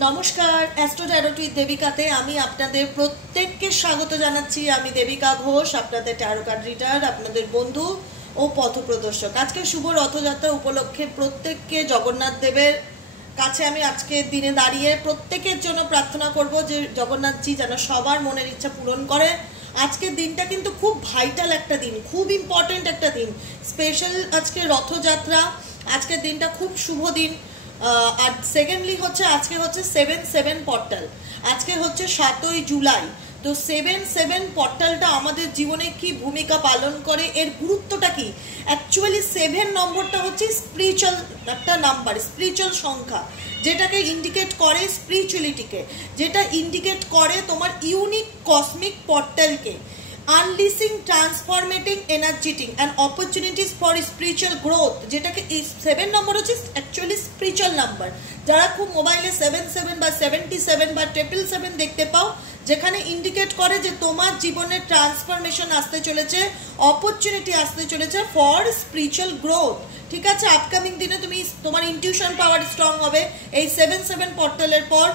নমস্কার, astro tarot with দেবিকাতে আমি আপনাদের প্রত্যেককে স্বাগত জানাচ্ছি। আমি দেবিকা ঘোষ, আপনাদের ট্যারো কার্ড রিডার, আপনাদের বন্ধু ও পথপ্রদর্শক। আজকে শুভ রথযাত্রা উপলক্ষে প্রত্যেককে জগন্নাথ দেবের কাছে আমি আজকের দিনে দাঁড়িয়ে প্রত্যেকের জন্য প্রার্থনা করব যে জগন্নাথজি যেন সবার মনের ইচ্ছা পূরণ করে। আজকের দিনটা কিন্তু খুব ভাইটাল একটা দিন, খুব ইম্পর্টেন্ট একটা দিন, স্পেশাল আজকে রথযাত্রা। আজকের দিনটা খুব শুভ দিন। আর সেকেন্ডলি হচ্ছে আজকে হচ্ছে 7/7 পর্টাল, আজকে হচ্ছে 7ই জুলাই। তো 7/7 পর্টালটা আমাদের জীবনে কি ভূমিকা পালন করে, এর গুরুত্বটা কি? অ্যাকচুয়ালি 7 নম্বরটা হচ্ছে স্পিরিচুয়াল একটা নাম্বার, স্পিরিচুয়াল সংখ্যা, যেটাকে ইন্ডিকেট করে স্পিরিচুয়ালিটিকে, যেটা ইন্ডিকেট করে তোমার ইউনিক কসমিক পোর্টালকে। Unleashing transforming energizing and opportunities for spiritual growth, যেটাকে 7 নম্বর হচ্ছে অ্যাকচুয়ালি স্পিরিচুয়াল নাম্বার। যারা খুব মোবাইলে 77 বা 77 বা 777 দেখতে পাও, যেখানে ইন্ডিকেট করে যে তোমার জীবনে ট্রান্সফরমেশন আসতে চলেছে, অপরচুনিটি আসতে চলেছে ফর স্পিরিচুয়াল গ্রোথ। ঠিক আছে, আপকামিং দিনে তুমি তোমার ইনটিউশন পাওয়ার স্ট্রং হবে। এই 7/7 পোর্টালের পর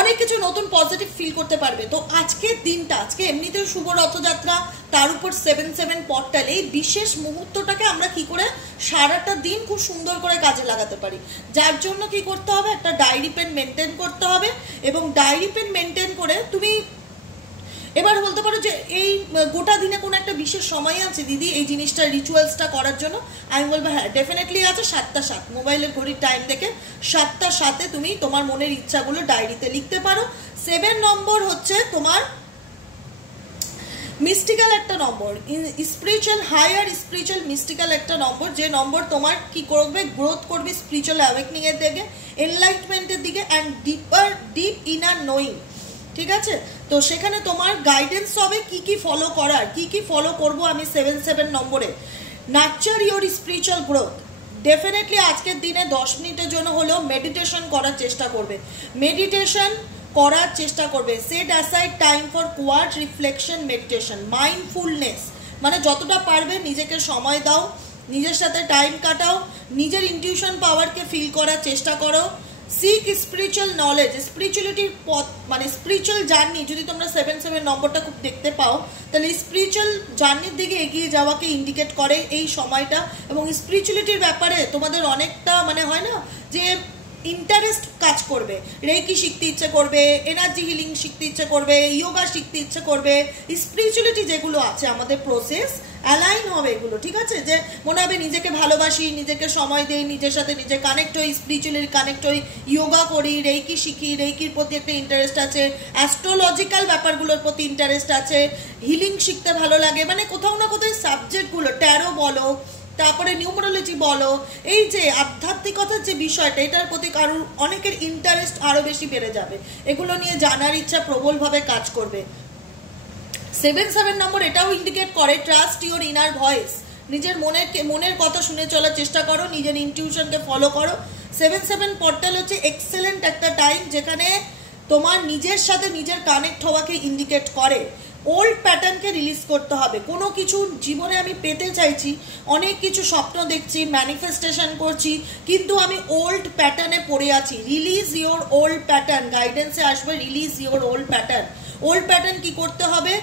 অনেক কিছু নতুন পজিটিভ ফিল করতে পারবে। তো আজকের দিনটা, আজকে এমনিতেও শুভ রথযাত্রা, তার উপর 7/7 পর্টাল, এই বিশেষ মুহূর্তটাকে আমরা কি করে সারাটা দিন খুব সুন্দর করে কাজে লাগাতে পারি, যার জন্য কি করতে হবে, একটা ডায়েরি পেন মেনটেন করতে হবে। এবং ডায়েরি পেন মেনটেন করে তুমি এবার বলতে পারো যে এই গোটা দিনে কোনো একটা বিশেষ সময় আছে দিদি এই জিনিসটা রিচুয়ালসটা করার জন্য। আমি বলবো হ্যাঁ, ডেফিনেটলি আছে। 7টা 7 মোবাইলের ঘড়ির টাইম দেখে 7টা 7 তুমি তোমার মনের ইচ্ছাগুলো ডায়েরিতে লিখতে পারো। 7 নম্বর হচ্ছে তোমার মিস্টিক্যাল একটা নম্বর, স্পিরিচুয়াল হায়ার স্পিরিচুয়াল মিস্টিক্যাল একটা নম্বর, যে নম্বর তোমার কি করবে, গ্রোথ করবে স্পিরিচুয়াল অ্যাওয়েকনিং এর দিকে, এনলাইটমেন্টের দিকে, অ্যান্ড ডিপ ইনার নোয়িং। ঠিক আছে, তো সেখানে তোমার গাইডেন্স হবে কি কি ফলো করার, কি কি ফলো করবো আমি 7/7 নম্বরে। Nurture your spiritual growth. Definitely আজকের দিনে 10 মিনিটের জন্য হলেও মেডিটেশন করার চেষ্টা করবে, মেডিটেশন করার চেষ্টা করবে। Set aside time for quart reflection meditation, mindfulness, মানে যতটা পারবে নিজেকে সময় দাও, নিজের সাথে টাইম কাটাও, নিজের ইনটিউশন পাওয়ারকে ফিল করার চেষ্টা করো। সিক স্পিরিচুয়াল নলেজ, স্পিরিচুয়ালিটির পথ মানে স্পিরিচুয়াল জার্নি, যদি তোমরা 7/7 নম্বরটা খুব দেখতে পাও, তাহলে স্পিরিচুয়াল জার্নির দিকে এগিয়ে যাওয়াকে ইন্ডিকেট করে এই সময়টা। এবং স্পিরিচুয়ালিটির ব্যাপারে তোমাদের অনেকটা মানে হয় না যে ইন্টারেস্ট কাজ করবে, রেকি শিখতে ইচ্ছে করবে, এনার্জি হিলিং শিখতে ইচ্ছে করবে, ইয়োগা শিখতে ইচ্ছে করবে। স্পিরিচুয়ালিটি যেগুলো আছে আমাদের প্রসেস অ্যালাইন হবে এগুলো। ঠিক আছে, যে মনে হবে নিজেকে ভালোবাসি, নিজেকে সময় দেই, নিজের সাথে নিজে কানেক্ট হই, স্পিরিচুয়ালি কানেক্ট হই, ইয়োগা করি, রেকি শিখি, রেকির প্রতি একটা ইন্টারেস্ট আছে, অ্যাস্ট্রোলজিক্যাল ব্যাপারগুলোর প্রতি ইন্টারেস্ট আছে, হিলিং শিখতে ভালো লাগে। মানে কোথাও না কোথাও সাবজেক্টগুলো, ট্যারো বলো, তারপরে নিউমারোলজি বলো, এই যে আধ্যাত্মিকতার যে বিষয়টা, এটার প্রতি কারোর অনেকের ইন্টারেস্ট আরো বেশি বেড়ে যাবে, এগুলো নিয়ে জানার ইচ্ছা প্রবলভাবে কাজ করবে। 7/7 নম্বর এটাও ইন্ডিকেট করে ট্রাস্ট ইওর ইনার ভয়েস, নিজের মনের কথা শুনে চলার চেষ্টা করো, নিজের ইনটিউশনকে ফলো করো। 7/7 পোর্টাল হচ্ছে এক্সেলেন্ট একটা টাইম, যেখানে তোমার নিজের সাথে নিজের কানেক্ট হওয়াকে ইন্ডিকেট করে। ওল্ড প্যাটার্নকে রিলিজ করতে হবে। কোনো কিছু জীবনে আমি পেতে চাইছি, অনেক কিছু স্বপ্ন দেখছি, ম্যানিফেস্টেশন করছি, কিন্তু আমি ওল্ড প্যাটার্নে পড়ে আছি। রিলিজ ইওর ওল্ড প্যাটার্ন, গাইডেন্সে আসবে release your old pattern. Old pattern কি করতে হবে,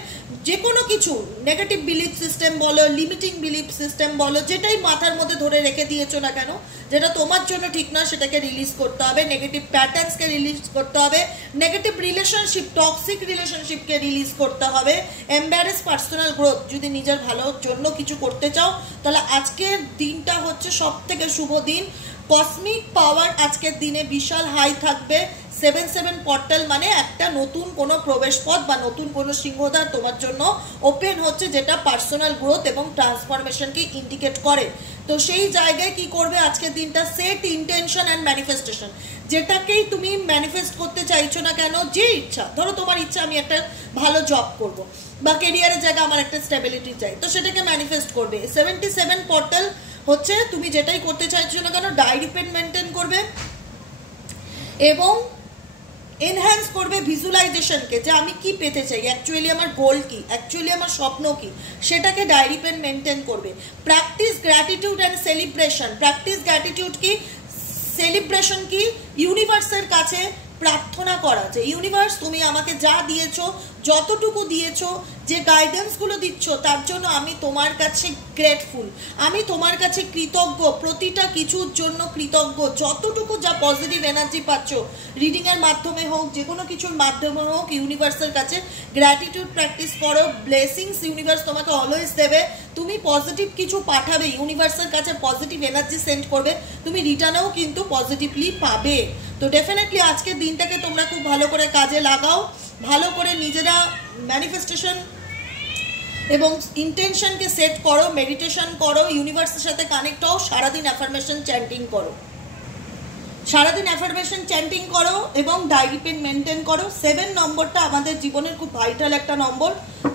যে কোনো কিছু নেগেটিভ বিলিফ সিস্টেম বলো, লিমিটিং বিলিফ সিস্টেম বলো, যেটাই মাথার মধ্যে ধরে রেখে দিয়েছো না কেন, যেটা তোমার জন্য ঠিক নয়, সেটাকে রিলিজ করতে হবে। নেগেটিভ প্যাটার্নসকে রিলিজ করতে হবে, নেগেটিভ রিলেশনশিপ, টক্সিক রিলেশনশিপকে রিলিজ করতে হবে। এম্বারেস পার্সোনাল গ্রোথ, যদি নিজের ভালোর জন্য কিছু করতে চাও, তাহলে আজকের দিনটা হচ্ছে সব থেকে শুভ দিন। কসমিক পাওয়ার আজকের দিনে বিশাল হাই থাকবে। 7/7 পোর্টাল মানে একটা নতুন কোনো প্রবেশ পথ বা নতুন কোনো সিংহদ্বার তোমার জন্য ওপেন হচ্ছে, যেটা পার্সোনাল গ্রোথ এবং ট্রান্সফরমেশনকে ইন্ডিকেট করে। তো সেই জায়গায় কি করবে আজকের দিনটা, সেট ইন্টেনশন অ্যান্ড ম্যানিফেস্টেশন, যেটাকেই তুমি ম্যানিফেস্ট করতে চাইছো না কেন, যে ইচ্ছা, ধরো তোমার ইচ্ছা আমি একটা ভালো জব করব বা কেরিয়ারের জায়গায় আমার একটা স্টেবিলিটি চাই, তো সেটাকে ম্যানিফেস্ট করবে। 77 পোর্টাল হচ্ছে তুমি যেটাই করতে চাইছো না কেন ডায়েরি পেন মেনটেন করবে এবং এনহ্যান্স করবে ভিজুয়ালাইজেশনকে, যে আমি কি পেতে চাই, অ্যাকচুয়ালি আমার গোল কি, অ্যাকচুয়ালি আমার স্বপ্ন কি, সেটাকে ডায়েরি পেন মেনটেন করবে। Practice gratitude and celebration, practice gratitude কি, সেলিব্রেশন কি, ইউনিভার্সাল ইউনিভার্সের কাছে প্রার্থনা করা যে ইউনিভার্স তুমি আমাকে যা দিয়েছো, যতটুকু দিয়েছো, যে গাইডেন্সগুলো দিচ্ছ তার জন্য আমি তোমার কাছে গ্রেটফুল, আমি তোমার কাছে কৃতজ্ঞ, প্রতিটা কিছুর জন্য কৃতজ্ঞ। যতটুকু যা পজিটিভ এনার্জি পাচ্ছ রিডিংয়ের মাধ্যমে হোক, যে কোনো কিছুর মাধ্যমে হোক, ইউনিভার্সের কাছে গ্র্যাটিটিউড প্র্যাকটিস করো। ব্লেসিংস ইউনিভার্স তোমাকে অলওয়েজ দেবে। তুমি পজিটিভ কিছু পাঠাবে, ইউনিভার্সের কাছে পজিটিভ এনার্জি সেন্ড করবে, তুমি রিটার্নেও কিন্তু পজিটিভলি পাবে। তো ডেফিনেটলি আজকের দিনটাকে তোমরা খুব ভালো করে কাজে লাগাও, ভালো করে নিজেরা ম্যানিফেস্টেশন এবং ইন্টেনশনকে সেট করো, মেডিটেশন করো, ইউনিভার্সের সাথে কানেক্ট হও, সারাদিন অ্যাফার্মেশন চ্যান্টিং করো, সারাদিন অ্যাফার্মেশন চ্যান্টিং করো এবং ডায়েরি পেন মেনটেন করো। 7 নম্বরটা আমাদের জীবনের খুব ভাইটাল একটা নম্বর,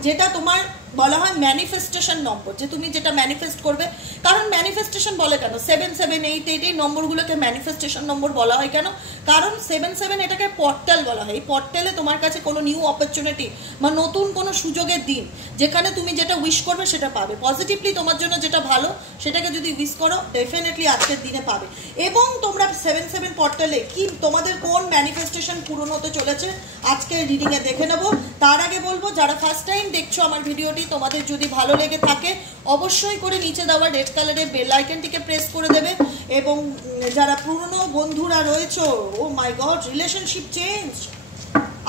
যেটা তোমার বলা হয় ম্যানিফেস্টেশন নম্বর, যে তুমি যেটা ম্যানিফেস্ট করবে। কারণ ম্যানিফেস্টেশন বলে কেন 7, 7, 8, 8 এই নম্বরগুলোকে ম্যানিফেস্টেশন নম্বর বলা হয় কেন? কারণ 7, 7 এটাকে পর্টাল বলা হয়। এই পর্টালে তোমার কাছে কোনো নিউ অপরচুনিটি বা নতুন কোনো সুযোগের দিন, যেখানে তুমি যেটা উইশ করবে সেটা পাবে। পজিটিভলি তোমার জন্য যেটা ভালো সেটাকে যদি উইশ করো ডেফিনেটলি আজকের দিনে পাবে। এবং তোমরা 7, 7 পর্টালে কি তোমাদের কোন ম্যানিফেস্টেশন পূরণ হতে চলেছে আজকের রিডিংয়ে দেখে নেব। তার আগে বলবো, যারা ফার্স্ট টাইম দেখছো আমার ভিডিওটি, তোমাদের যদি ভালো লেগে থাকে অবশ্যই করে নিচে দেওয়া রেড কালারের বেল আইকনটিকে প্রেস করে দেবে। এবং যারা পুরনো বন্ধুরা রয়েছো, ও my god, relationship change,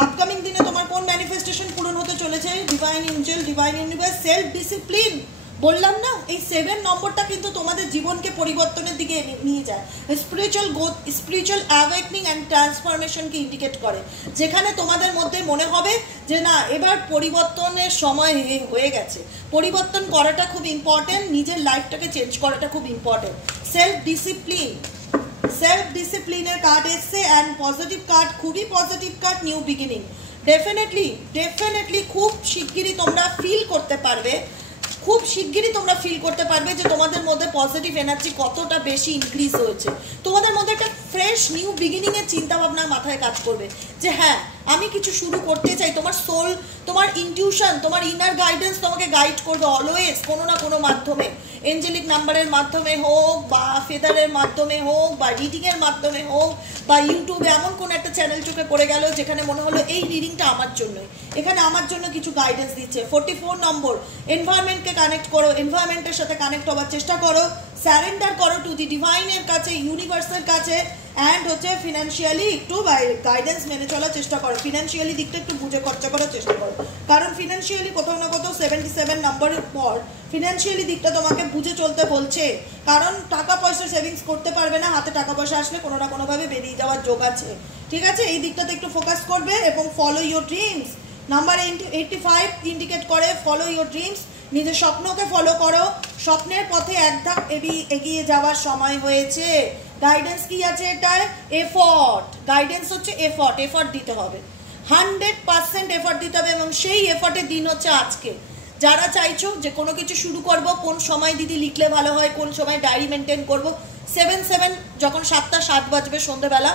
upcoming দিনে তোমার কোন ম্যানিফেস্টেশন পূরণ হতে চলেছে? Divine Angel, divine universe, self discipline. বললাম না, এই 7 নম্বরটা কিন্তু তোমাদের জীবনকে পরিবর্তনের দিকে নিয়ে যায়। Spiritual growth, spiritual awakening and ট্রান্সফরমেশনকে ইন্ডিকেট করে, যেখানে তোমাদের মধ্যে মনে হবে যে না, এবার পরিবর্তনের সময় হয়ে গেছে। পরিবর্তন করাটা খুব ইম্পর্টেন্ট, নিজের লাইফটাকে চেঞ্জ করাটা খুব ইম্পর্টেন্ট। সেলফ ডিসিপ্লিন, সেলফ ডিসিপ্লিনের কার্ড এসছে অ্যান্ড পজিটিভ কার্ড, খুবই positive card, new beginning. Definitely খুব শিগগিরই তোমরা ফিল করতে পারবে, খুব শিগগিরই তোমরা ফিল করতে পারবে যে তোমাদের মধ্যে পজিটিভ এনার্জি কতটা বেশি ইনক্রিজ হয়েছে। তোমাদের মধ্যে একটা ফ্রেশ নিউ বিগিনিংয়ের চিন্তাভাবনা মাথায় কাজ করবে যে হ্যাঁ, আমি কিছু শুরু করতে চাই। তোমার সোল, তোমার ইনটিউশন, তোমার ইনার গাইডেন্স তোমাকে গাইড করবে অলওয়েজ, কোনো না কোনো মাধ্যমে। এঞ্জেলিক নাম্বারের মাধ্যমে হোক, বা ফেদারের মাধ্যমে হোক, বা রিডিংয়ের মাধ্যমে হোক, বা ইউটিউবে এমন কোনো একটা চ্যানেল চোখে পড়ে গেল যেখানে মনে হলো এই রিডিংটা আমার জন্যই, এখানে আমার জন্য কিছু গাইডেন্স দিচ্ছে। 44 নম্বর, এনভায়রনমেন্টকে কানেক্ট করো, এনভায়রনমেন্টের সাথে কানেক্ট হওয়ার চেষ্টা করো, স্যারেন্ডার করো টু দি ডিভাইনের কাছে, ইউনিভার্সের কাছে। অ্যান্ড হচ্ছে ফিনান্সিয়ালি একটু গাইডেন্স মেনে চলার চেষ্টা করো, ফিনান্সিয়ালি দিকটা একটু বুঝে খরচা করার চেষ্টা করো। কারণ ফিনান্সিয়ালি কোথাও না কোথাও 77 নম্বরের পর ফিনান্সিয়ালি দিকটা তোমাকে বুঝে চলতে বলছে। কারণ টাকা পয়সা সেভিংস করতে পারবে না, হাতে টাকা পয়সা আসলে কোনো না কোনোভাবে বেরিয়ে যাওয়ার যোগ আছে। ঠিক আছে, এই দিকটাতে একটু ফোকাস করবে। এবং follow your dreams, number 85 indicate করে ফলো ইউর ড্রিমস। নিজের স্বপ্নকে ফলো করো, স্বপ্নের পথে এক ধাপ এগিয়ে যাওয়ার সময় হয়েছে। গাইডেন্স কি আছে এটায়? এফর্ট। গাইডেন্স হচ্ছে এফর্ট দিতে হবে, 100% এফর্ট দিতে হবে, এবং সেই এফর্টের দিন হচ্ছে আজকে। যারা চাইছো যে কোনো কিছু শুরু করব, কোন সময় দিদি লিখলে ভালো হয়, কোন সময় ডায়েরি মেনটেন করব, 7 যখন 7টা 7 বাজবে সন্ধ্যেবেলা,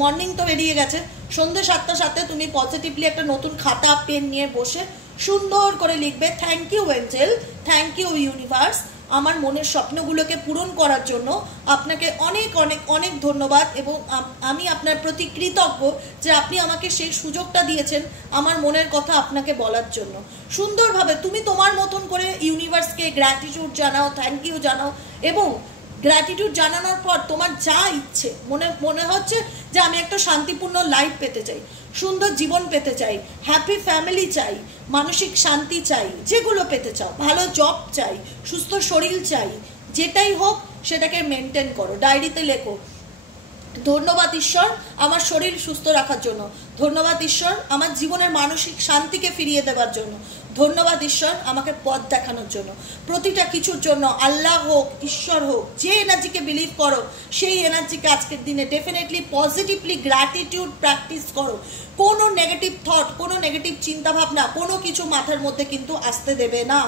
মর্নিং তো বেরিয়ে গেছে, সন্ধ্যে 7টার সাথে তুমি পজিটিভলি একটা নতুন খাতা পেন নিয়ে বসে সুন্দর করে লিখবে, thank you angel, thank you universe, আমার মনের স্বপ্নগুলোকে পূরণ করার জন্য আপনাকে অনেক অনেক অনেক ধন্যবাদ। এবং আমি আপনার প্রতি কৃতজ্ঞ যে আপনি আমাকে সেই সুযোগটা দিয়েছেন আমার মনের কথা আপনাকে বলার জন্য। সুন্দরভাবে তুমি তোমার মতন করে ইউনিভার্সকে গ্র্যাটিটিউড জানাও, থ্যাংক ইউ জানাও। এবং গ্র্যাটিটিউড জানানোর পর তোমার যা ইচ্ছে, মনে হচ্ছে যে আমি একটা শান্তিপূর্ণ লাইফ পেতে চাই, সুন্দর জীবন পেতে চাই, হ্যাপি ফ্যামিলি চাই, মানসিক শান্তি চাই, যেগুলো পেতে চাও, ভালো জব চাই, সুস্থ শরীর চাই, যেটাই হোক সেটাকে মেনটেন করো, ডায়েরিতে লেখো, ধন্যবাদ ঈশ্বর আমার শরীর সুস্থ রাখার জন্য, ধন্যবাদ ঈশ্বর আমার জীবনের মানসিক শান্তিকে ফিরিয়ে দেওয়ার জন্য, ধন্যবাদ ঈশ্বর আমাকে পথ দেখানোর জন্য, প্রতিটা কিছুর জন্য। আল্লাহ হোক, ঈশ্বর হোক, যে এনার্জিকে বিলিভ করো সেই এনার্জিকে আজকের দিনে ডেফিনেটলি পজিটিভলি গ্র্যাটিটিউড প্র্যাকটিস করো। কোনো নেগেটিভ থট, কোনো নেগেটিভ চিন্তাভাবনা, কোনো কিছু মাথার মধ্যে কিন্তু আসতে দেবে না।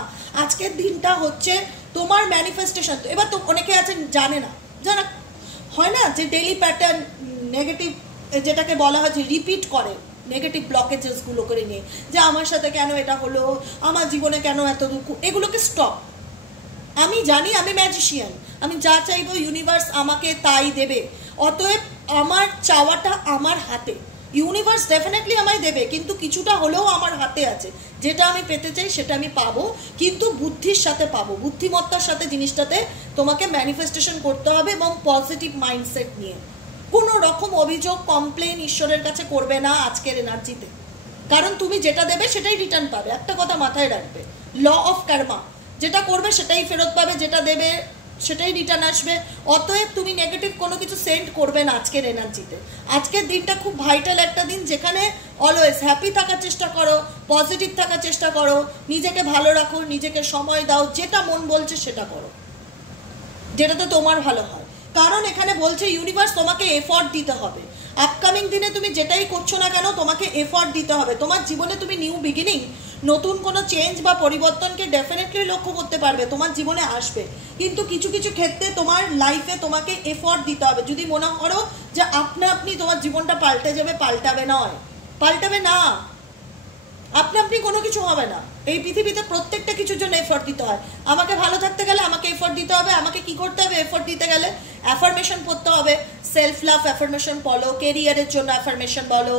আজকের দিনটা হচ্ছে তোমার ম্যানিফেস্টেশন। তো এবার তো অনেকে আছেন জানে না, জানা হয় না যে ডেইলি প্যাটার্ন নেগেটিভ, যেটাকে বলা হয় যে রিপিট করে নেগেটিভ ব্লকেজেসগুলো করে নিয়ে, যে আমার সাথে কেন এটা হলো, আমার জীবনে কেন এত দুঃখ, এগুলোকে স্টপ। আমি জানি আমি ম্যাজিশিয়ান, আমি যা চাইবো ইউনিভার্স আমাকে তাই দেবে। অতএব আমার চাওয়াটা আমার হাতে, ইউনিভার্স ডেফিনেটলি আমায় দেবে, কিন্তু কিছুটা হলেও আমার হাতে আছে, যেটা আমি পেতে চাই সেটা আমি পাবো, কিন্তু বুদ্ধির সাথে পাবো, বুদ্ধিমত্তার সাথে জিনিসটাতে তোমাকে ম্যানিফেস্টেশন করতে হবে এবং পজিটিভ মাইন্ডসেট নিয়ে। কোনো রকম অভিযোগ কমপ্লেন ঈশ্বরের কাছে করবে না আজকের এনার্জিতে, কারণ তুমি যেটা দেবে সেটাই রিটার্ন পাবে। একটা কথা মাথায় রাখবে, ল অফ কার্মা, যেটা করবে সেটাই ফেরত পাবে, যেটা দেবে সেটাই রিটার্ন আসবে। অতএব তুমি নেগেটিভ কোনো কিছু সেন্ড করবে না আজকের এনার্জিতে। আজকের দিনটা খুব ভাইটাল একটা দিন, যেখানে অলওয়েজ হ্যাপি থাকার চেষ্টা করো, পজিটিভ থাকার চেষ্টা করো, নিজেকে ভালো রাখো, নিজেকে সময় দাও, যেটা মন বলছে সেটা করো, যেটাতে তোমার ভালো হয়। কারণ এখানে বলছে ইউনিভার্স তোমাকে এফর্ট দিতে হবে। আপকামিং দিনে তুমি যেটাই করছো না কেন তোমাকে এফর্ট দিতে হবে। তোমার জীবনে তুমি নিউ বিগিনিং, নতুন কোনো চেঞ্জ বা পরিবর্তনকে ডেফিনেটলি লক্ষ্য করতে পারবে, তোমার জীবনে আসবে, কিন্তু কিছু কিছু ক্ষেত্রে তোমার লাইফে তোমাকে এফর্ট দিতে হবে। যদি মনে করো যে আপনি তোমার জীবনটা পাল্টে যাবে, পাল্টাবে না, আপনি কোনো কিছু হবে না। এই পৃথিবীতে প্রত্যেকটা কিছুর জন্য এফর্ট দিতে হয়। আমাকে ভালো থাকতে গেলে আমাকে এফর্ট দিতে হবে। আমাকে কি করতে হবে? এফর্ট দিতে গেলে অ্যাফার্মেশন পড়তে হবে, সেলফ লাভ অ্যাফার্মেশন বলো, কেরিয়ারের জন্য অ্যাফার্মেশন বলো,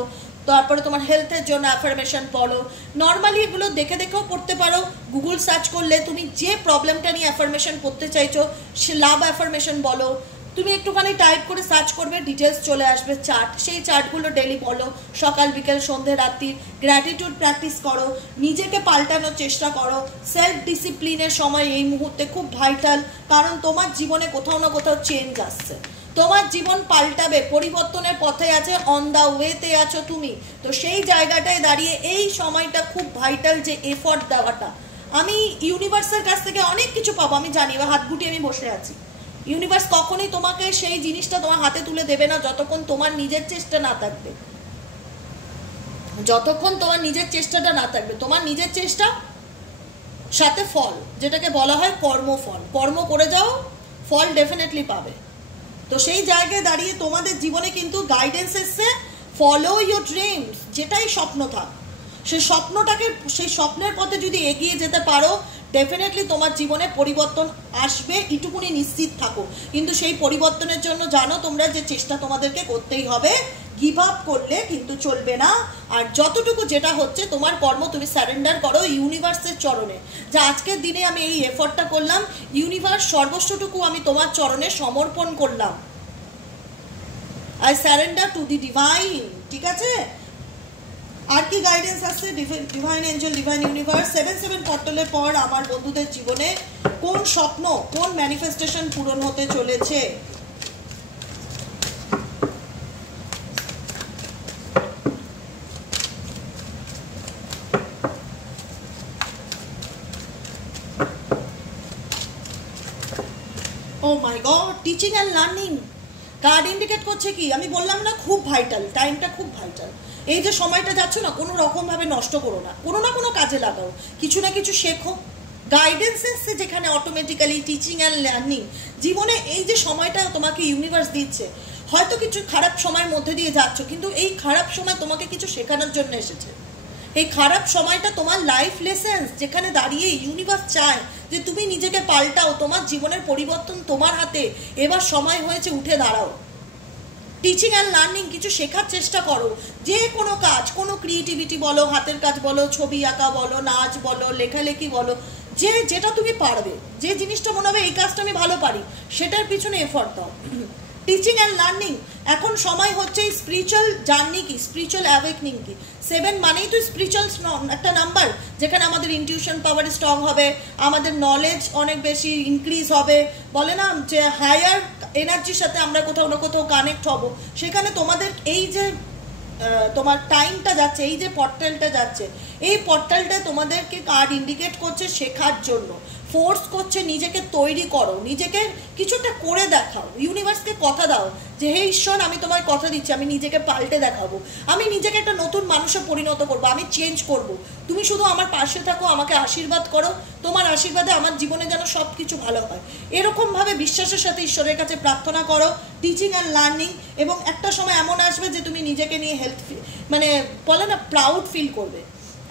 তারপরে তোমার হেলথের জন্য অ্যাফার্মেশন পড়ো। নর্মালি এগুলো দেখে দেখেও পড়তে পারো, গুগল সার্চ করলে তুমি যে প্রবলেমটা নিয়ে অ্যাফার্মেশন পড়তে চাইছো সে লাভ অ্যাফার্মেশন বলো, তুমি একটুখানি টাইপ করে সার্চ করবে, ডিটেলস চলে আসবে, চার্ট, সেই চার্টগুলো ডেলি বলো, সকাল বিকেল সন্ধে রাত্রি। গ্র্যাটিটিউড প্র্যাকটিস করো, নিজেকে পাল্টানোর চেষ্টা করো। সেলফ ডিসিপ্লিনের সময় এই মুহূর্তে খুব ভাইটাল, কারণ তোমার জীবনে কোথাও না কোথাও চেঞ্জ আসছে, তোমার জীবন পাল্টাবে, পরিবর্তনের পথে আছে, অন দ্য ওয়েতে আছো তুমি। তো সেই জায়গাটায় দাঁড়িয়ে এই সময়টা খুব ভাইটাল, যে এফর্ট দেওয়াটা। আমি ইউনিভার্সের কাছ থেকে অনেক কিছু পাবো, আমি জানি, বা হাত গুটিয়ে আমি বসে আছি। ইউনিভার্স কখনোই তোমাকে সেই জিনিসটা তোমার হাতে তুলে দেবে না যতক্ষণ তোমার নিজের চেষ্টা না থাকবে, যতক্ষণ তোমার নিজের চেষ্টাটা না থাকবে। তোমার নিজের চেষ্টা সাথে ফল, যেটাকে বলা হয় কর্মফল, কর্ম করে যাও, ফল ডেফিনেটলি পাবে। তো সেই জায়গায় দাঁড়িয়ে তোমাদের জীবনে কিন্তু গাইডেন্স এসছে, ফলো ইউর ড্রিমস, যেটাই স্বপ্ন থাক, সেই স্বপ্নটাকে, সেই স্বপ্নের পথে যদি এগিয়ে যেতে পারো, ডেফিনেটলি তোমার জীবনে পরিবর্তন আসবে, এটুকুনি নিশ্চিত থাকো। কিন্তু সেই পরিবর্তনের জন্য জানো তোমরা যে চেষ্টা তোমাদেরকে করতেই হবে, গিভ আপ করলে কিন্তু চলবে না। আর যতটুকু যেটা হচ্ছে তোমার কর্ম, তুমি সারেন্ডার করো ইউনিভার্সের চরণে, যে আজকের দিনে আমি এই এফর্টটা করলাম, ইউনিভার্স সর্বস্বটুকু আমি তোমার চরণে সমর্পণ করলাম, I surrender to the divine. ঠিক আছে, আর কি গাইডেন্স আসছে? ডিভাইন এঞ্জেল, ডিভাইন ইউনিভার্স, 7/7 পর্টলের পর আমার বন্ধুদের জীবনে কোন স্বপ্ন, কোন ম্যানিফেস্টেশন পূরণ হতে চলেছে? Oh my God, teaching and learning card indicate করছে কি? আমি বললাম না, খুব ভাইটাল, টাইমটা খুব ভাইটাল। এই যে সময়টা যাচ্ছ না, কোনো রকমভাবে নষ্ট করো না, কোনো না কোনো কাজে লাগাও, কিছু না কিছু শেখো। গাইডেন্স এসছে যেখানে অটোমেটিক্যালি টিচিং অ্যান্ড লার্নিং। জীবনে এই যে সময়টা তোমাকে ইউনিভার্স দিচ্ছে, হয়তো কিছু খারাপ সময়ের মধ্যে দিয়ে যাচ্ছ, কিন্তু এই খারাপ সময় তোমাকে কিছু শেখানোর জন্য এসেছে। এই খারাপ সময়টা তোমার লাইফ লেসেন্স, যেখানে দাঁড়িয়ে ইউনিভার্স চায় যে তুমি নিজেকে পাল্টাও, তোমার জীবনের পরিবর্তন তোমার হাতে, এবার সময় হয়েছে উঠে দাঁড়াও। টিচিং অ্যান্ড লার্নিং, কিছু শেখার চেষ্টা করো, যে কোনো কাজ, কোনো ক্রিয়েটিভিটি বলো, হাতের কাজ বলো, ছবি আঁকা বলো, নাচ বলো, লেখালেখি বলো, যেটা তুমি পারবে, যে জিনিসটা মনে হবে এই কাজটা আমি ভালো পারি, সেটার পিছনে এফর্ট দাও। টিচিং অ্যান্ড লার্নিং, এখন সময় হচ্ছে স্পিরিচুয়াল জার্নি কি, স্পিরিচুয়াল অ্যাওয়েকনিং কি। 7 মানেই তো স্পিরিচুয়াল একটা নাম্বার, যেখানে আমাদের ইনটিউশন পাওয়ার স্ট্রং হবে, আমাদের নলেজ অনেক বেশি ইনক্রিজ হবে, বলে না যে হায়ার এনার্জির সাথে আমরা কোথাও না কোথাও কানেক্ট হব। সেখানে তোমাদের এই যে তোমার টাইমটা যাচ্ছে, এই যে পোর্টালটা যাচ্ছে, এই পোর্টালটা তোমাদেরকে কার্ড ইন্ডিকেট করছে শেখার জন্য, ফোর্স করছে নিজেকে তৈরি করো, নিজেকে কিছুটা করে দেখাও, ইউনিভার্সকে কথা দাও যে হে ঈশ্বর, আমি তোমার কথা দিচ্ছি, আমি নিজেকে পাল্টে দেখাবো, আমি নিজেকে একটা নতুন মানুষে পরিণত করবো, আমি চেঞ্জ করব। তুমি শুধু আমার পাশে থাকো, আমাকে আশীর্বাদ করো, তোমার আশীর্বাদে আমার জীবনে যেন সব কিছু ভালো হয়, এরকমভাবে বিশ্বাসের সাথে ঈশ্বরের কাছে প্রার্থনা করো। টিচিং অ্যান্ড লার্নিং, এবং একটা সময় এমন আসবে যে তুমি নিজেকে নিয়ে হেলথ, মানে বলে না, প্রাউড ফিল করবে।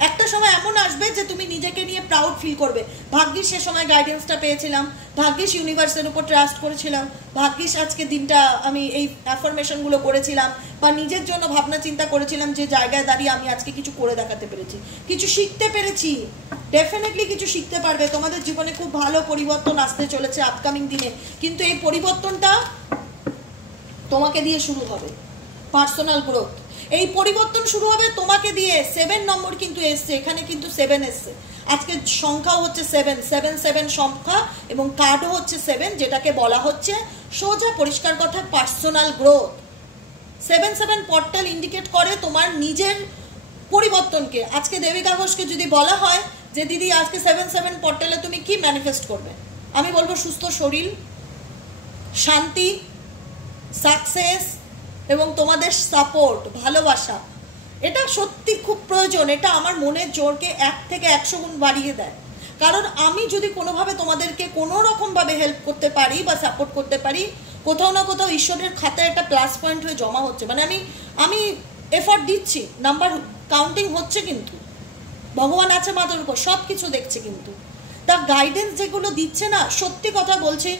একটা সময় এমন আসবে যে তুমি নিজেকে নিয়ে প্রাউড ফিল করবে, ভাগ্যিস সে সময় গাইডেন্সটা পেয়েছিলাম, ভাগ্যিস ইউনিভার্সের উপর ট্রাস্ট করেছিলাম, ভাগ্যিস আজকে দিনটা আমি এই অ্যাফার্মেশনগুলো করেছিলাম বা নিজের জন্য ভাবনা চিন্তা করেছিলাম, যে জায়গায় দাঁড়িয়ে আমি আজকে কিছু করে দেখাতে পেরেছি, কিছু শিখতে পেরেছি। ডেফিনেটলি কিছু শিখতে পারবে, তোমাদের জীবনে খুব ভালো পরিবর্তন আসতে চলেছে আপকামিং দিনে, কিন্তু এই পরিবর্তনটা তোমাকে দিয়ে শুরু হবে। পার্সোনাল গ্রোথ, এই পরিবর্তন শুরু হবে তোমাকে দিয়ে। 7 নম্বর কিন্তু এসছে এখানে, কিন্তু 7 এসছে, আজকে সংখ্যাও হচ্ছে 7 সংখ্যা এবং কার্ডও হচ্ছে 7, যেটাকে বলা হচ্ছে সোজা পরিষ্কার কথা পার্সোনাল গ্রোথ। 7 পোর্টাল ইন্ডিকেট করে তোমার নিজের পরিবর্তনকে। আজকে দেবিকা ঘোষকে যদি বলা হয় যে দিদি আজকে 7 পোর্টালে তুমি কি ম্যানিফেস্ট করবে, আমি বলবো সুস্থ শরীর, শান্তি, সাকসেস এবং তোমাদের সাপোর্ট, ভালোবাসা। এটা সত্যি খুব প্রয়োজন, এটা আমার মনের জোরকে 1 থেকে 100 গুণ বাড়িয়ে দেয়। কারণ আমি যদি কোনোভাবে তোমাদেরকে কোনো রকমভাবে হেল্প করতে পারি বা সাপোর্ট করতে পারি, কোথাও না কোথাও ঈশ্বরের খাতায় একটা প্লাস পয়েন্ট হয়ে জমা হচ্ছে, মানে আমি এফর্ট দিচ্ছি, নাম্বার কাউন্টিং হচ্ছে, কিন্তু ভগবান আছে মাথার উপর, সব কিছু দেখছে। কিন্তু তার গাইডেন্স যেগুলো দিচ্ছে না, সত্যি কথা বলছি,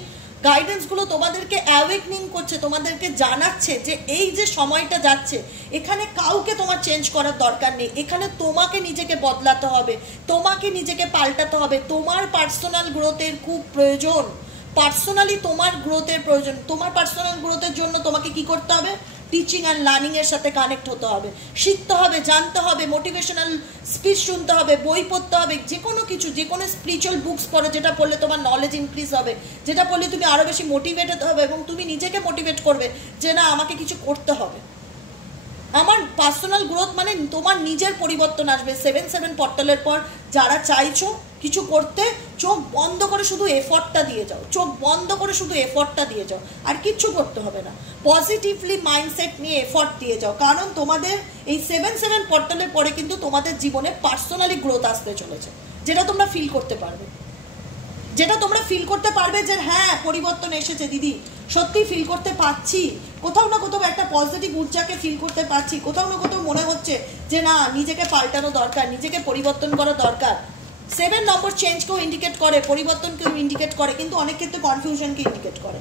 গাইডেন্সগুলো তোমাদেরকে অ্যাওয়েকনিং করছে, তোমাদেরকে জানাচ্ছে যে এই যে সময়টা যাচ্ছে এখানে কাউকে তোমার চেঞ্জ করার দরকার নেই, এখানে তোমাকে নিজেকে বদলাতে হবে, তোমাকে নিজেকে পাল্টাতে হবে, তোমার পার্সোনাল গ্রোথের খুব প্রয়োজন, পার্সোনালি তোমার গ্রোথের প্রয়োজন। তোমার পার্সোনাল গ্রোথের জন্য তোমাকে কি করতে হবে, টিচিং অ্যান্ড লার্নিং এর সাথে কানেক্ট হতে হবে, শিখতে হবে, জানতে হবে, মোটিভেশনাল স্পিচ শুনতে হবে, বই পড়তে হবে, যে কোনো কিছু, যে কোনো স্পিরিচুয়াল বুকস পড়ো, যেটা পড়লে তোমার নলেজ ইনক্রিজ হবে, যেটা পড়লে তুমি আরও বেশি মোটিভেটেড হবে এবং তুমি নিজেকে মোটিভেট করবে যে না আমাকে কিছু করতে হবে। আমার পার্সোনাল গ্রোথ মানে তোমার নিজের পরিবর্তন আসবে। 7 পোর্টালের পর যারা চাইছো কিছু করতে, চোখ বন্ধ করে শুধু এফর্টটা দিয়ে যাও, চোখ বন্ধ করে শুধু এফর্টটা দিয়ে যাও, আর কিচ্ছু করতে হবে না। পজিটিভলি মাইন্ডসেট নিয়ে এফর্ট দিয়ে যাও, কারণ তোমাদের এই 7 পোর্টালের পরে কিন্তু তোমাদের জীবনে পার্সোনালি গ্রোথ আসতে চলেছে, যেটা তোমরা ফিল করতে পারবে, যেটা তোমরা ফিল করতে পারবে যে হ্যাঁ পরিবর্তন এসেছে দিদি, সত্যি ফিল করতে পারছি, কোথাও না কোথাও একটা পজিটিভ ঊর্জাকে ফিল করতে পারছি, কোথাও না কোথাও মনে হচ্ছে যে না নিজেকে পাল্টানো দরকার, নিজেকে পরিবর্তন করা দরকার। 7 নম্বর চেঞ্জকেও ইন্ডিকেট করে, পরিবর্তনকেও ইন্ডিকেট করে, কিন্তু অনেক ক্ষেত্রে কনফিউশনকে ইন্ডিকেট করে।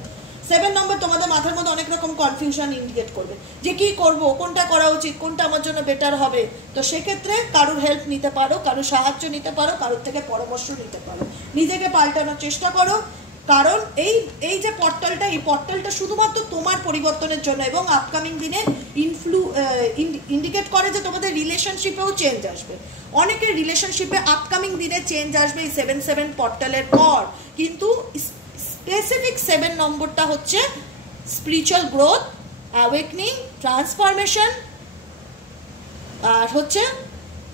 7 নম্বর তোমাদের মাথার মধ্যে অনেক রকম কনফিউশন ইন্ডিকেট করবে যে কি করব, কোনটা করা উচিত, কোনটা আমার জন্য বেটার হবে। তো সেক্ষেত্রে কারোর হেল্প নিতে পারো, কারোর সাহায্য নিতে পারো, কারোর থেকে পরামর্শ নিতে পারো, নিজেকে পাল্টানোর চেষ্টা করো। কারণ এই যে পোর্টালটা, এই পোর্টালটা শুধুমাত্র তোমার পরিবর্তনের জন্য এবং আপকামিং দিনে ইন্ডিকেট করে যে তোমাদের রিলেশনশিপেও চেঞ্জ আসবে। অনেকের রিলেশনশিপে আপকামিং দিনে চেঞ্জ আসবে এই 7 পোর্টালের পর, কিন্তু স্পেসিফিক 7 নম্বরটা হচ্ছে স্পিরিচুয়াল গ্রোথ, অ্যাওয়েকনিং, ট্রান্সফরমেশন, আর হচ্ছে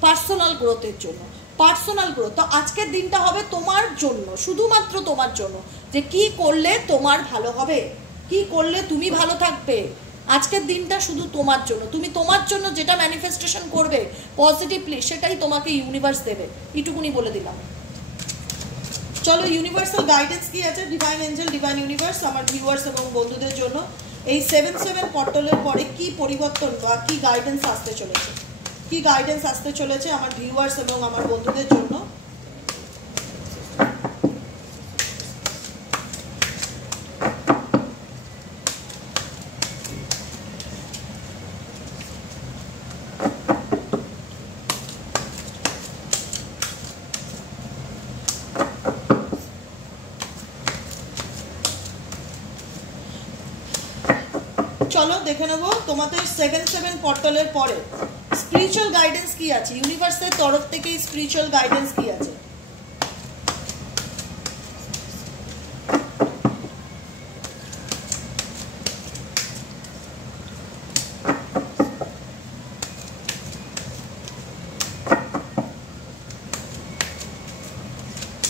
পার্সোনাল গ্রোথের জন্য। পার্সোনাল গ্রোথ, তো আজকের দিনটা হবে তোমার জন্য, শুধুমাত্র তোমার জন্য, যে কি করলে তোমার ভালো হবে, কি করলে তুমি ভালো থাকবে। আজকের দিনটা শুধু তোমার জন্য, তুমি তোমার জন্য যেটা ম্যানিফেস্টেশন করবে পজিটিভলি, সেটাই তোমাকে ইউনিভার্স দেবে, এটুকুনি বলে দিলাম। চলো ইউনিভার্সাল গাইডেন্স কি আছে, ডিভাইন এঞ্জেল, ডিভাইন ইউনিভার্স আমার ভিউয়ার্স এবং বন্ধুদের জন্য এই 7 পোর্টালের পরে কি পরিবর্তন বা কি গাইডেন্স আসতে চলেছে, কি গাইডেন্স আসতে চলেছে আমার ভিউয়ার্স এবং আমার বন্ধুদের জন্য। চলো দেখে নেবো তোমাদের 7 পোর্টালের পরে স্পিরিচুয়াল গাইডেন্স কি আছে, ইউনিভার্সের তরফ থেকে স্পিরিচুয়াল গাইডেন্স কি আছে।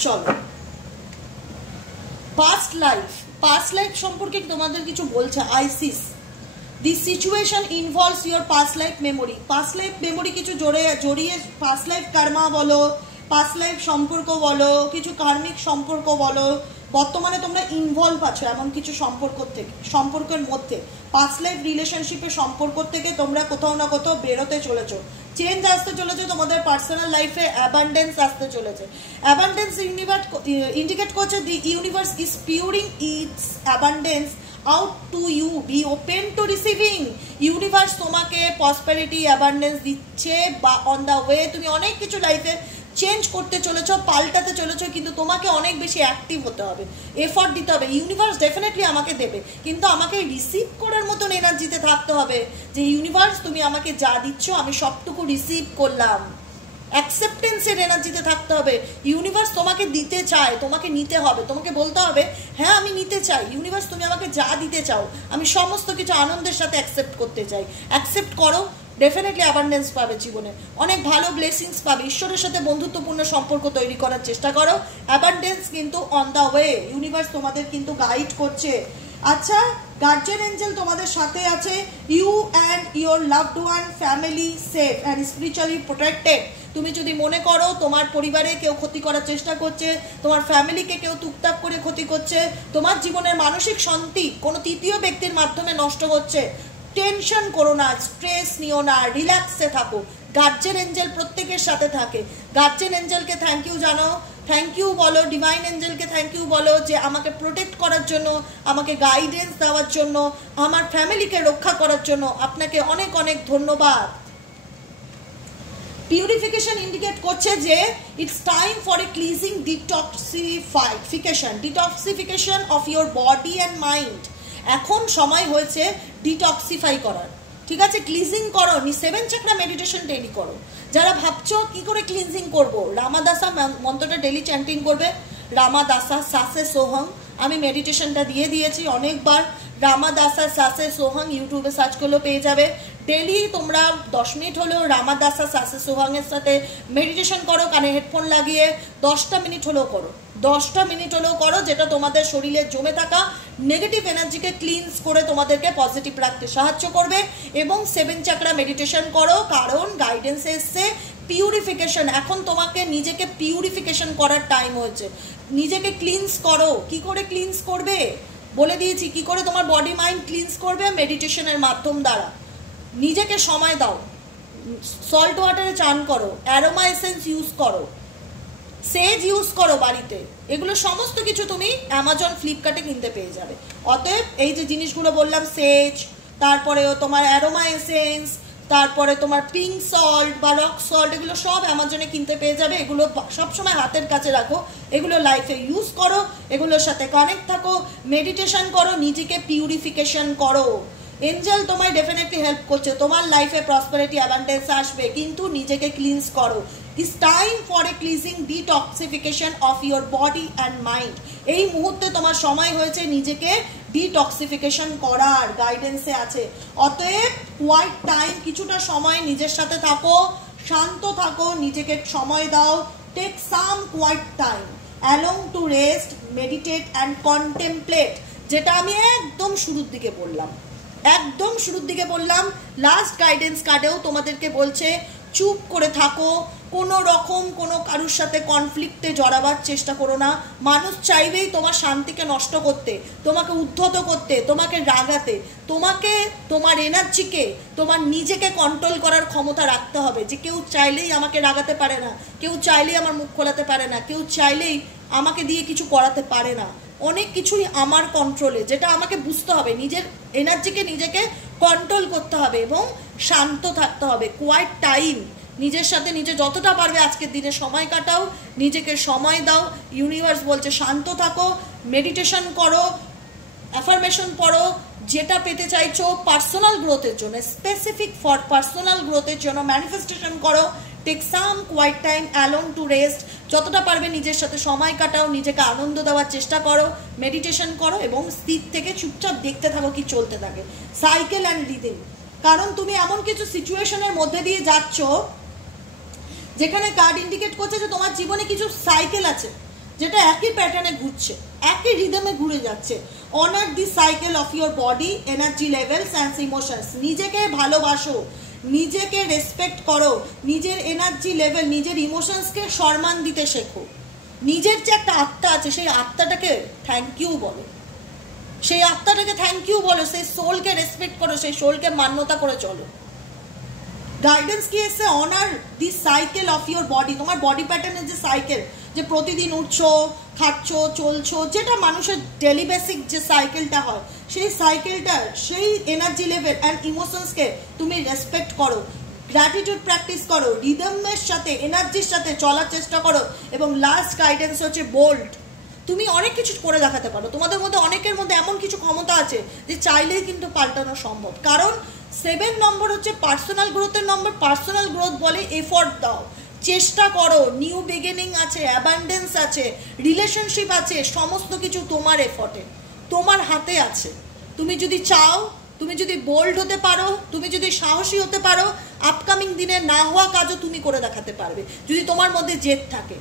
চলো পাস্ট লাইফ সম্পর্কে তোমাদের কিছু বলছে ISIS. This situation involves your past life memory. Past life memory কিছু জড়িয়ে past life karma বলো, past life সম্পর্ক বলো, কিছু কার্মিক সম্পর্ক বলো, বর্তমানে তোমরা ইনভলভ আছো এমন কিছু সম্পর্কের মধ্যে, পাস্ট লাইফ রিলেশনশিপের সম্পর্ক থেকে তোমরা কোথাও না কোথাও বেরোতে চলেছো, চেঞ্জ আসতে চলেছে, তোমাদের পার্সোনাল লাইফে অ্যাবান্ডেন্স আসতে চলেছে। অ্যাবান্ডেন্স ইন্ডিকেট করছে the universe is pouring its abundance out to you, be open to receiving. Universe তোমাকে প্রসপারিটি অ্যাবান্ডেন্স দিচ্ছে বা অন দ্য ওয়ে, তুমি অনেক কিছু লাইফে চেঞ্জ করতে চলেছ, পাল্টাতে চলেছ, কিন্তু তোমাকে অনেক বেশি অ্যাক্টিভ হতে হবে, এফর্ট দিতে হবে। ইউনিভার্স ডেফিনেটলি আমাকে দেবে, কিন্তু আমাকে রিসিভ করার মতন এনার্জিতে থাকতে হবে যে ইউনিভার্স তুমি আমাকে যা দিচ্ছ আমি সবটুকু রিসিভ করলাম। অ্যাকসেপ্টেন্সের এনার্জিতে থাকতে হবে। ইউনিভার্স তোমাকে দিতে চায়, তোমাকে নিতে হবে, তোমাকে বলতে হবে হ্যাঁ আমি নিতে চাই। ইউনিভার্স তুমি আমাকে যা দিতে চাও আমি সমস্ত কিছু আনন্দের সাথে অ্যাকসেপ্ট করতে চাই। অ্যাকসেপ্ট করো, ডেফিনেটলি অ্যাবান্ডেন্স পাবে জীবনে, অনেক ভালো ব্লেসিংস পাবে। ঈশ্বরের সাথে বন্ধুত্বপূর্ণ সম্পর্ক তৈরি করার চেষ্টা করো, অ্যাবান্ডেন্স কিন্তু অন দ্য ওয়ে। ইউনিভার্স তোমাদের কিন্তু গাইড করছে। আচ্ছা, গার্জিয়ান এঞ্জেল তোমাদের সাথে আছে। You and your loved one family safe and spiritually protected. তুমি যদি মনে করো তোমার পরিবারে কেউ ক্ষতি করার চেষ্টা করছে, তোমার ফ্যামিলিকে কেউ টুকটাক করে ক্ষতি করছে, তোমার জীবনের মানসিক শান্তি কোনো তৃতীয় ব্যক্তির মাধ্যমে নষ্ট হচ্ছে, টেনশন করো না, স্ট্রেস নিও না, রিল্যাক্সে থাকো। গার্জিয়ান এঞ্জেল প্রত্যেকের সাথে থাকে। গার্জিয়ান এঞ্জেলকে থ্যাংক ইউ জানাও, থ্যাংক ইউ বলো, ডিভাইন এঞ্জেলকে থ্যাংক ইউ বলো যে আমাকে প্রোটেক্ট করার জন্য, আমাকে গাইডেন্স দেওয়ার জন্য, আমার ফ্যামিলিকে রক্ষা করার জন্য আপনাকে অনেক অনেক ধন্যবাদ। পিউরিফিকেশন ইন্ডিকেট করছে যে it's time for a ক্লিজিং detoxification of your body and mind. এখন সময় হয়েছে ডিটক্সিফাই করার, ঠিক আছে? ক্লিজিং করো, 7 চাকরা মেডিটেশন ডেলি করো। যারা ভাবছো কি করে ক্লিনজিং করবো, রামাদাসা মন্ত্রটা ডেলি চ্যান্টিং করবে, রামাদাসা সাসে সোহং। আমি মেডিটেশনটা দিয়ে দিয়েছি অনেকবার, রামাদাসা সাসে সোহং ইউটিউবে সার্চ করলেও পেয়ে যাবে। ডেলি তোমরা 10 মিনিট হলেও রামাদাসা সাসে সোহাংয়ের সাথে মেডিটেশন করো, কানে হেডফোন লাগিয়ে 10টা মিনিট হলেও করো, 10টা মিনিট হলেও করো, যেটা তোমাদের শরীরে জমে থাকা নেগেটিভ এনার্জিকে ক্লিনস করে তোমাদেরকে পজিটিভ রাখতে সাহায্য করবে। এবং 7 চাকরা মেডিটেশন করো, কারণ গাইডেন্স এসছে পিউরিফিকেশন। এখন তোমাকে নিজেকে পিউরিফিকেশন করার টাইম হয়েছে, নিজেকে ক্লিনস করো। কি করে ক্লিনস করবে বলে দিয়েছি, কি করে তোমার বডি মাইন্ড ক্লিনস করবে, মেডিটেশনের মাধ্যম দ্বারা। নিজেকে সময় দাও, সল্ট ওয়াটারে চান করো, অ্যারোমা এসেন্স ইউজ করো, সেজ ইউজ করো বাড়িতে। এগুলো সমস্ত কিছু তুমি অ্যামাজন ফ্লিপকার্টে কিনতে পেয়ে যাবে। অতএব এই যে জিনিসগুলো বললাম, সেজ, তারপরেও তোমার অ্যারোমা এসেন্স, তারপরে তোমার পিঙ্ক সল্ট বা রক সল্ট, এগুলো সব অ্যামাজনে কিনতে পেয়ে যাবে। এগুলো সবসময় হাতের কাছে রাখো, এগুলো লাইফে ইউজ করো, এগুলোর সাথে কানেক্ট থাকো, মেডিটেশন করো, নিজেকে পিউরিফিকেশন করো। এঞ্জেল তোমায় ডেফিনেটলি হেল্প করছে, তোমার লাইফে প্রসপারিটি অ্যাবান্ডেন্স আসবে, কিন্তু নিজেকে ক্লিনস করো। It's time for a ক্লিজিং detoxification of your body and mind. এই মুহূর্তে তোমার সময় হয়েছে নিজেকে ডিটক্সিফিকেশন করার, গাইডেন্সে আছে। অতএব কোয়াইট টাইম, কিছুটা সময় নিজের সাথে থাকো, শান্ত থাকো, নিজেকে সময় দাও। Take some quiet time along to rest, meditate and contemplate, যেটা আমি একদম শুরুর দিকে বললাম, লাস্ট গাইডেন্স কার্ডেও তোমাদেরকে বলছে চুপ করে থাকো, কোনো রকম কোনো কারুর সাথে কনফ্লিক্টে জড়াবার চেষ্টা করো না। মানুষ চাইবেই তোমার শান্তিকে নষ্ট করতে, তোমাকে উদ্ধত করতে, তোমাকে রাগাতে। তোমাকে তোমার এনার্জিকে, তোমার নিজেকে কন্ট্রোল করার ক্ষমতা রাখতে হবে, যে কেউ চাইলেই আমাকে রাগাতে পারে না, কেউ চাইলেই আমার মুখ খোলাতে পারে না, কেউ চাইলেই আমাকে দিয়ে কিছু করাতে পারে না। অনেক কিছুই আমার কন্ট্রোলে, যেটা আমাকে বুঝতে হবে। নিজের এনার্জিকে নিজেকে কন্ট্রোল করতে হবে এবং শান্ত থাকতে হবে। কোয়াইট টাইম, নিজের সাথে নিজে যতটা পারবে আজকের দিনে সময় কাটাও, নিজেকে সময় দাও। ইউনিভার্স বলছে শান্ত থাকো, মেডিটেশন করো, অ্যাফার্মেশন পড়ো, যেটা পেতে চাইছো পার্সোনাল গ্রোথের জন্য, স্পেসিফিক ফর পার্সোনাল গ্রোথের জন্য ম্যানিফেস্টেশন করো। Take some quiet time alone to rest, যতটা পারবে নিজের সাথে সময় কাটাও, নিজেকে আনন্দ দেওয়ার চেষ্টা করো, মেডিটেশন করো এবং স্থির থেকে চুপচাপ দেখতে থাকো কি চলতে থাকে। সাইকেল অ্যান্ড রিদিম, কারণ তুমি এমন কিছু সিচুয়েশনের মধ্যে দিয়ে যাচ্ছ যেখানে কার্ড ইন্ডিকেট করছে যে তোমার জীবনে কিছু সাইকেল আছে যেটা একই প্যাটার্নে ঘুরছে, একই রিদমে ঘুরে যাচ্ছে। Honour the cycle of your body, energy levels and emotions. নিজেকে ভালোবাসো, নিজেকে রেসপেক্ট করো, নিজের এনার্জি লেভেল, নিজের ইমোশনসকে সম্মান দিতে শেখো। নিজের যে একটা আত্মা আছে সেই আত্মাটাকে থ্যাংক ইউ বলো, সেই আত্মাটাকে থ্যাংক ইউ বলো, সেই সোলকে রেসপেক্ট করো, সেই সোলকে মান্যতা করে চলো। গাইডেন্স কি এসে honour the cycle of your body, তোমার বডি প্যাটার্নের যে সাইকেল, যে প্রতিদিন উঠছো, খাচ্ছো, চলছো, যেটা মানুষের ডেলি বেসিক যে সাইকেলটা হয়, সেই সাইকেলটার সেই এনার্জি লেভেল অ্যান্ড ইমোশনসকে তুমি রেসপেক্ট করো, গ্র্যাটিটিউড প্র্যাকটিস করো, রিদমের সাথে এনার্জির সাথে চলার চেষ্টা করো। এবং লাস্ট গাইডেন্স হচ্ছে বোল্ড। তুমি অনেক কিছু করে দেখাতে পারো, তোমাদের মধ্যে অনেকের মধ্যে এমন কিছু ক্ষমতা আছে যে চাইলেই কিন্তু পাল্টানো সম্ভব। কারণ 7 নম্বর হচ্ছে পার্সোনাল গ্রোথের নম্বর। পার্সোনাল গ্রোথ বলে এফোর্ট দাও, চেষ্টা করো, নিউ বিগিনিং আছে, অ্যাবান্ডেন্স আছে, রিলেশনশিপ আছে, সমস্ত কিছু তোমার এফোর্টে, তোমার হাতে আছে। তুমি যদি চাও, তুমি যদি বোল্ড হতে পারো, তুমি যদি সাহসী হতে পারো, আপকামিং দিনে না হওয়া কাজও তুমি করে দেখাতে পারবে যদি তোমার মধ্যে জেদ থাকে।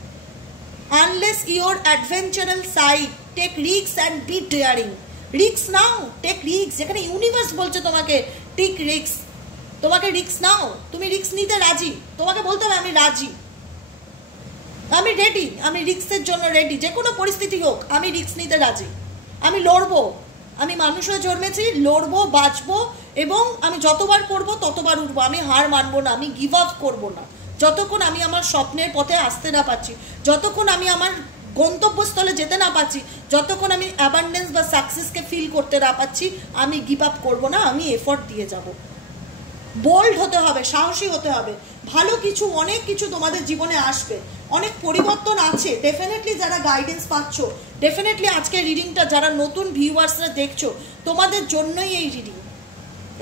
Unless your adventurous side, take risk and be daring. Risk নাও, টেক রিস্ক। যেখানে ইউনিভার্স বলছে তোমাকে টেক রিস্ক, তোমাকে রিস্ক নাও, তুমি রিস্ক নিতে রাজি, তোমাকে বলতে হবে আমি রাজি, আমি রেডি, আমি রিস্কের জন্য রেডি, যে কোনো পরিস্থিতি হোক আমি রিস্ক নিতে রাজি, আমি লড়বো, আমি মানুষ হয়ে জন্মেছি, লড়বো, বাঁচবো, এবং আমি যতবার পড়বো ততবার উঠবো, আমি হার মানবো না, আমি গিভ আপ করবো না। যতক্ষণ আমি আমার স্বপ্নের পথে আসতে না পারছি, যতক্ষণ আমি আমার গন্তব্যস্থলে যেতে না পারছি, যতক্ষণ আমি অ্যাবান্ডেন্স বা সাকসেসকে ফিল করতে না পারছি, আমি গিভ আপ করবো না, আমি এফোর্ট দিয়ে যাব। বোল্ড হতে হবে, সাহসী হতে হবে, ভালো কিছু, অনেক কিছু তোমাদের জীবনে আসবে, অনেক পরিবর্তন আছে ডেফিনেটলি। যারা গাইডেন্স পাচ্ছ, ডেফিনেটলি আজকের রিডিংটা যারা নতুন ভিউয়ার্সরা দেখছো, তোমাদের জন্যই এই রিডিং,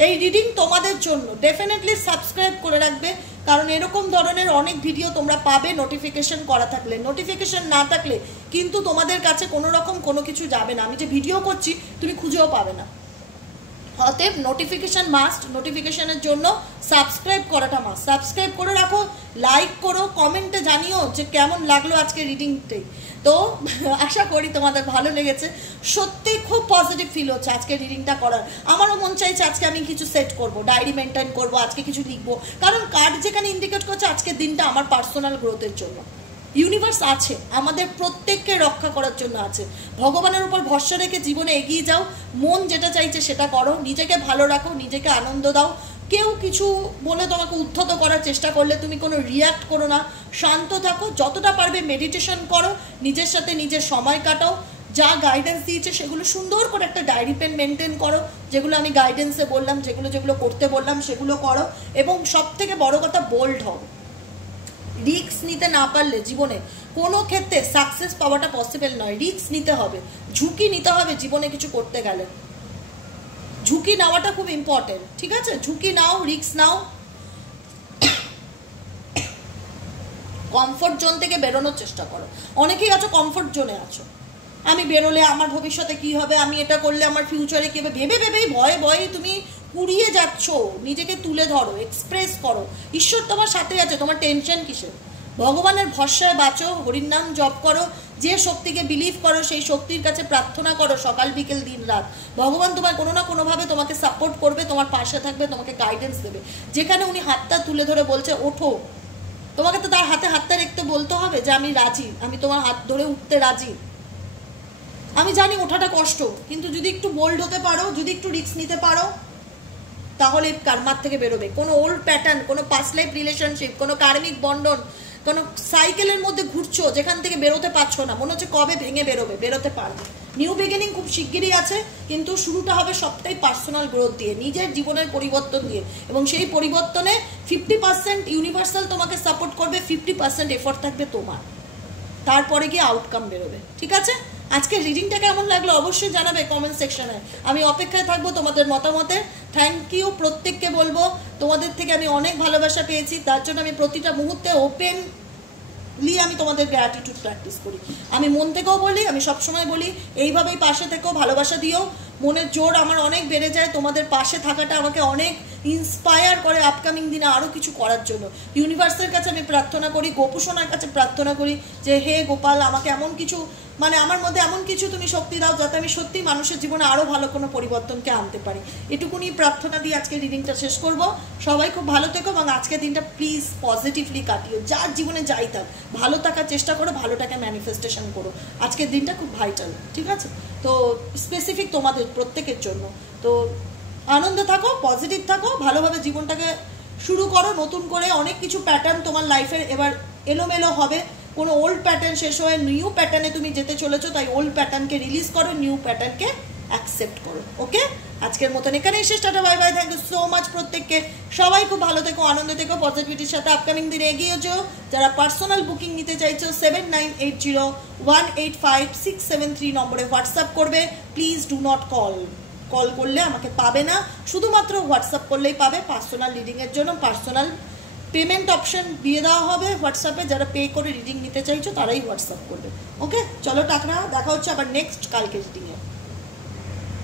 এই রিডিং তোমাদের জন্য। ডেফিনেটলি সাবস্ক্রাইব করে রাখবে, কারণ এরকম ধরনের অনেক ভিডিও তোমরা পাবে নোটিফিকেশন করা থাকলে। নোটিফিকেশন না থাকলে কিন্তু তোমাদের কাছে কোনো রকম কোনো কিছু যাবে না, আমি যে ভিডিও করছি তুমি খুঁজেও পাবে না। অতএব নোটিফিকেশান মাস্ট, নোটিফিকেশানের জন্য সাবস্ক্রাইব করাটা মাস্ট। সাবস্ক্রাইব করে রাখো, লাইক করো, কমেন্টে জানিও যে কেমন লাগলো আজকে রিডিংটাই। তো আশা করি তোমাদের ভালো লেগেছে, সত্যি খুব পজিটিভ ফিল হচ্ছে আজকে রিডিংটা করার। আমারও মন চাইছে আজকে আমি কিছু সেট করব, ডায়েরি মেনটেন করব, আজকে কিছু লিখবো, কারণ কার্ড যেখানে ইন্ডিকেট করছে আজকের দিনটা আমার পার্সোনাল গ্রোথের জন্য। ইউনিভার্স আছে, আমাদের প্রত্যেককে রক্ষা করার জন্য আছে। ভগবানের উপর ভরসা রেখে জীবনে এগিয়ে যাও, মন যেটা চাইছে সেটা করো, নিজেকে ভালো রাখো, নিজেকে আনন্দ দাও। কেউ কিছু বলে তোমাকে উদ্ধত করার চেষ্টা করলে তুমি কোনো রিয়্যাক্ট করো না, শান্ত থাকো, যতটা পারবে মেডিটেশন করো, নিজের সাথে নিজের সময় কাটাও। যা গাইডেন্স দিয়েছে সেগুলো সুন্দর করে একটা ডায়েরি পেন মেনটেন করো, যেগুলো আমি গাইডেন্সে বললাম, যেগুলো যেগুলো করতে বললাম সেগুলো করো, এবং সব থেকে বড় কথা বোল্ড হও। রিস্ক নিতে না পারলে জীবনে কোনো ক্ষেত্রে সাকসেস পাওয়াটা পসিবল নয়। রিস্ক নিতে হবে, ঝুঁকি নিতে হবে জীবনে কিছু করতে গেলে, ঝুঁকি নেওয়াটা খুব ইম্পর্টেন্ট, ঠিক আছে? ঝুঁকি নাও, রিস্ক নাও, কমফোর্ট জোন থেকে বেরোনোর চেষ্টা করো। অনেকেই আছো কমফোর্ট জোনে আছো, আমি বেরোলে আমার ভবিষ্যতে কি হবে, আমি এটা করলে আমার ফিউচারে কী হবে, ভেবে ভেবেই ভয়ে ভয়ে তুমি কুড়িয়ে যাচ্ছ। নিজেকে তুলে ধরো, এক্সপ্রেস করো, ঈশ্বর তোমার সাথে আছে, তোমার টেনশন কিসের? ভগবানের ভরসায় বাঁচো, হরির নাম জপ করো, যে শক্তিকে বিলিভ করো সেই শক্তির কাছে প্রার্থনা করো সকাল বিকেল দিন রাত। ভগবান তোমার কোনো না কোনোভাবে তোমাকে সাপোর্ট করবে, তোমার পাশে থাকবে, তোমাকে গাইডেন্স দেবে। যেখানে উনি হাতটা তুলে ধরে বলছে ওঠো, তোমাকে তো তার হাতে হাতটা রাখতে বলতে হবে যে আমি রাজি, আমি তোমার হাত ধরে উঠতে রাজি। আমি জানি ওঠাটা কষ্ট, কিন্তু যদি একটু বোল্ড হতে পারো, যদি একটু রিস্ক নিতে পারো, তাহলে কার্মার থেকে বেরোবে। কোনো ওল্ড প্যাটার্ন, কোনো পাস্ট লাইফ রিলেশনশিপ, কোনো কার্মিক বন্ডন, কোনো সাইকেলের মধ্যে ঘুরছো যেখান থেকে বেরোতে পারছো না, মনে হচ্ছে কবে ভেঙে বেরোবে, বেরোতে পারবে। নিউ বিগিনিং খুব শিগগিরই আছে, কিন্তু শুরুটা হবে সবটাই পার্সোনাল গ্রোথ দিয়ে, নিজের জীবনের পরিবর্তন দিয়ে, এবং সেই পরিবর্তনে 50% ইউনিভার্সাল তোমাকে সাপোর্ট করবে, 50% এফোর্ট থাকবে তোমার, তারপরে গিয়ে আউটকাম বেরোবে। ঠিক আছে? আজকে রিডিংটা কেমন লাগলো অবশ্যই জানাবে কমেন্ট সেকশনে, আমি অপেক্ষায় থাকবো তোমাদের মতামতে। থ্যাংক ইউ প্রত্যেককে বলবো, তোমাদের থেকে আমি অনেক ভালোবাসা পেয়েছি, তার জন্য আমি প্রতিটা মুহূর্তে ওপেনলি আমি তোমাদের গ্র্যাটিটিউড প্র্যাকটিস করি। আমি মন থেকেও বলি, আমি সবসময় বলি এইভাবেই পাশে থেকেও ভালোবাসা দিও, মনের জোর আমার অনেক বেড়ে যায়, তোমাদের পাশে থাকাটা আমাকে অনেক ইন্সপায়ার করে আপকামিং দিনে আরও কিছু করার জন্য। ইউনিভার্সের কাছে আমি প্রার্থনা করি, গোপুসোনার কাছে প্রার্থনা করি যে হে গোপাল, আমাকে এমন কিছু মানে আমার মধ্যে এমন কিছু তুমি শক্তি দাও যাতে আমি সত্যি মানুষের জীবনে আরও ভালো কোনো পরিবর্তনকে আনতে পারি। এটুকুনি প্রার্থনা দিয়ে আজকে রিডিংটা শেষ করব। সবাই খুব ভালো থেকো এবং আজকের দিনটা প্লিজ পজিটিভলি কাটিও, যার জীবনে যাই থাক ভালো থাকার চেষ্টা করো, ভালোটাকে ম্যানিফেস্টেশন করো। আজকের দিনটা খুব ভাইটাল, ঠিক আছে? তো স্পেসিফিক তোমাদের প্রত্যেকের জন্য। তো আনন্দে থাকো, পজিটিভ থাকো, ভালোভাবে জীবনটাকে শুরু করো নতুন করে। অনেক কিছু প্যাটার্ন তোমার লাইফের এবার এলোমেলো হবে, কোনো ওল্ড প্যাটার্ন শেষ হয়ে নিউ প্যাটার্নে তুমি যেতে চলেছো, তাই ওল্ড প্যাটার্নকে রিলিজ করো, নিউ প্যাটার্নকে অ্যাকসেপ্ট করো। ওকে, আজকের মতন এখানেই শেষ। Tata, bye bye, thank you so much প্রত্যেককে। সবাই খুব ভালো থেকো, আনন্দে থেকো, পজিটিভিটির সাথে আপকামিং দিনে এগিয়ে যাও। যারা পার্সোনাল বুকিং নিতে চাইছো 7980185673 নম্বরে হোয়াটসঅ্যাপ করবে। প্লিজ ডু নট কল করলে আমাকে পাবে না, শুধুমাত্র হোয়াটসঅ্যাপ করলেই পাবে। পার্সোনাল রিডিংয়ের জন্য পার্সোনাল পেমেন্ট অপশন দিয়ে দেওয়া হবে হোয়াটসঅ্যাপে। যারা পে করে রিডিং নিতে চাইছো তারাই হোয়াটসঅ্যাপ করবে। ওকে, চলো টাকরা, দেখা হচ্ছে আবার নেক্সট কালকে রিডিংয়ে।